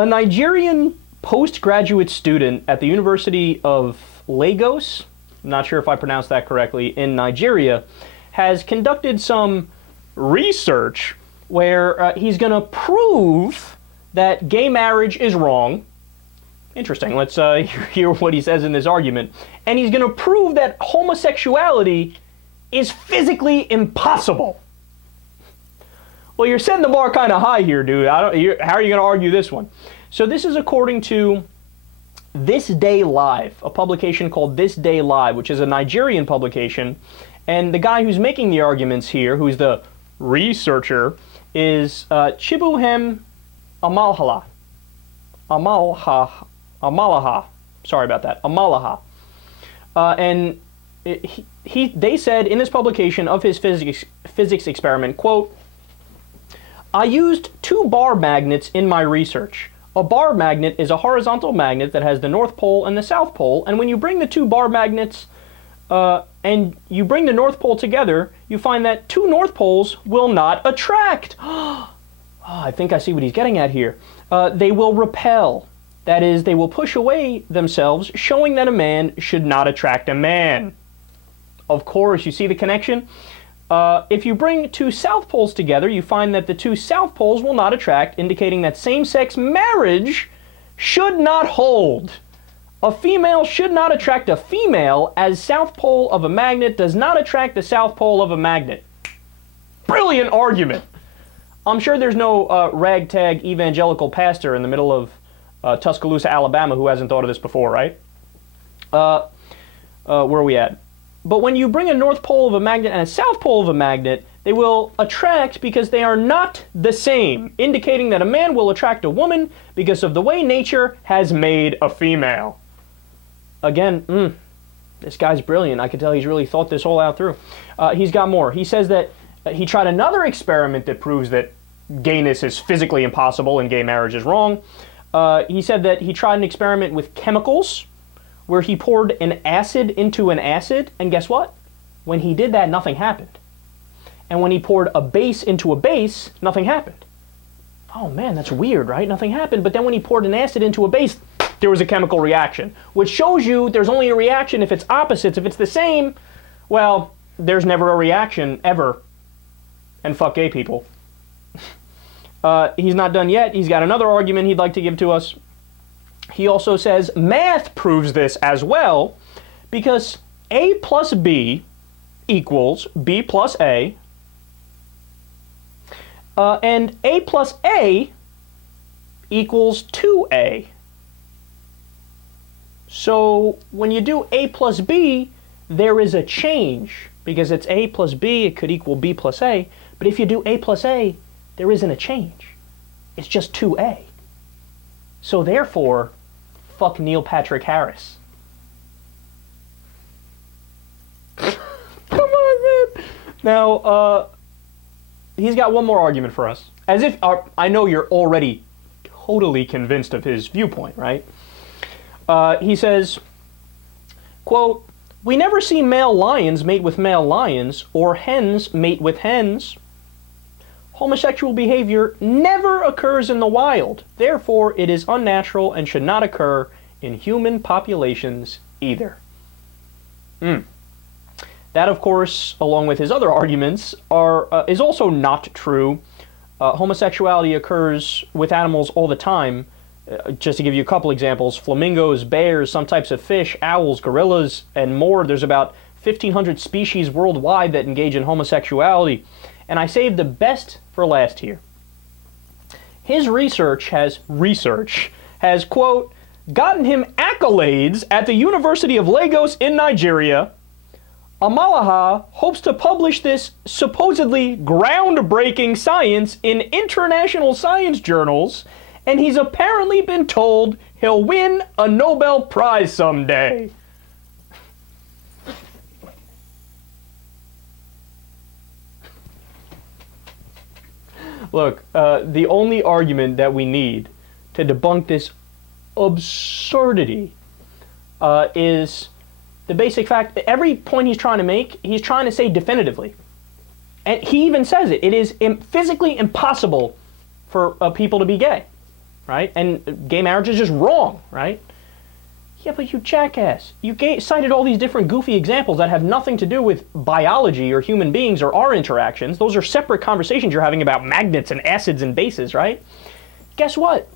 A Nigerian postgraduate student at the University of Lagos, I'm not sure if I pronounced that correctly, in Nigeria, has conducted some research where he's going to prove that gay marriage is wrong. Interesting. Let's hear what he says in this argument. And he's going to prove that homosexuality is physically impossible. Well, you're setting the bar kind of high here, dude. How are you going to argue this one? So this is according to ThisDay Live, a publication called ThisDay Live, which is a Nigerian publication. And the guy who's making the arguments here, who's the researcher, is Chibuihem Amalaha. Amalaha. Sorry about that. Amalaha. And they said in this publication of his physics experiment, quote, "I used 2 bar magnets in my research. A bar magnet is a horizontal magnet that has the North Pole and the South Pole, and when you bring the 2 bar magnets and you bring the North Pole together, you find that 2 North Poles will not attract." Oh, I think I see what he's getting at here. They will repel. That is, they will push away themselves, showing that a man should not attract a man. Of course, you see the connection? If you bring 2 South Poles together, you find that the 2 South Poles will not attract, indicating that same-sex marriage should not hold. A female should not attract a female, as South Pole of a magnet does not attract the South Pole of a magnet. Brilliant argument! I'm sure there's no ragtag evangelical pastor in the middle of Tuscaloosa, Alabama, who hasn't thought of this before, right? Where are we at? But when you bring a North Pole of a magnet and a South Pole of a magnet, they will attract because they are not the same, indicating that a man will attract a woman because of the way nature has made a female. Again, this guy's brilliant. I can tell he's really thought this all out through. He's got more. He says that he tried another experiment that proves that gayness is physically impossible and gay marriage is wrong. He said that he tried an experiment with chemicals where he poured an acid into an acid, and guess what? When he did that, nothing happened. And when he poured a base into a base, nothing happened. Oh man, that's weird, right? Nothing happened. But then when he poured an acid into a base, there was a chemical reaction, which shows you there's only a reaction if it's opposites. If it's the same, well, there's never a reaction, ever. And fuck gay people. He's not done yet. He's got another argument he'd like to give to us. He also says math proves this as well, because A plus B equals B plus A, and A plus A equals 2A. So when you do A plus B, there is a change, because it's A plus B, it could equal B plus A, but if you do A plus A, there isn't a change. It's just 2A. So therefore, fuck Neil Patrick Harris. Come on, man. Now, he's got one more argument for us. As if, I know you're already totally convinced of his viewpoint, right? He says, quote, "We never see male lions mate with male lions, or hens mate with hens. Homosexual behavior never occurs in the wild. Therefore, it is unnatural and should not occur in human populations either." That, of course, along with his other arguments, is also not true. Homosexuality occurs with animals all the time. Just to give you a couple examples, flamingos, bears, some types of fish, owls, gorillas, and more. There's about 1,500 species worldwide that engage in homosexuality. And I saved the best for last here. His research has, quote, gotten him accolades at the University of Lagos in Nigeria. Amalaha hopes to publish this supposedly groundbreaking science in international science journals, and he's apparently been told he'll win a Nobel Prize someday. Look, the only argument that we need to debunk this absurdity is the basic fact that every point he's trying to make, he's trying to say definitively. And he even says it. It is physically impossible for people to be gay. right? And gay marriage is just wrong, right? Yeah, but you jackass. You cited all these different goofy examples that have nothing to do with biology or human beings or our interactions. Those are separate conversations you're having about magnets and acids and bases, right? Guess what?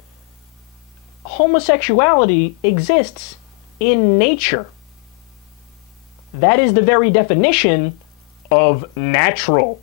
Homosexuality exists in nature. That is the very definition of natural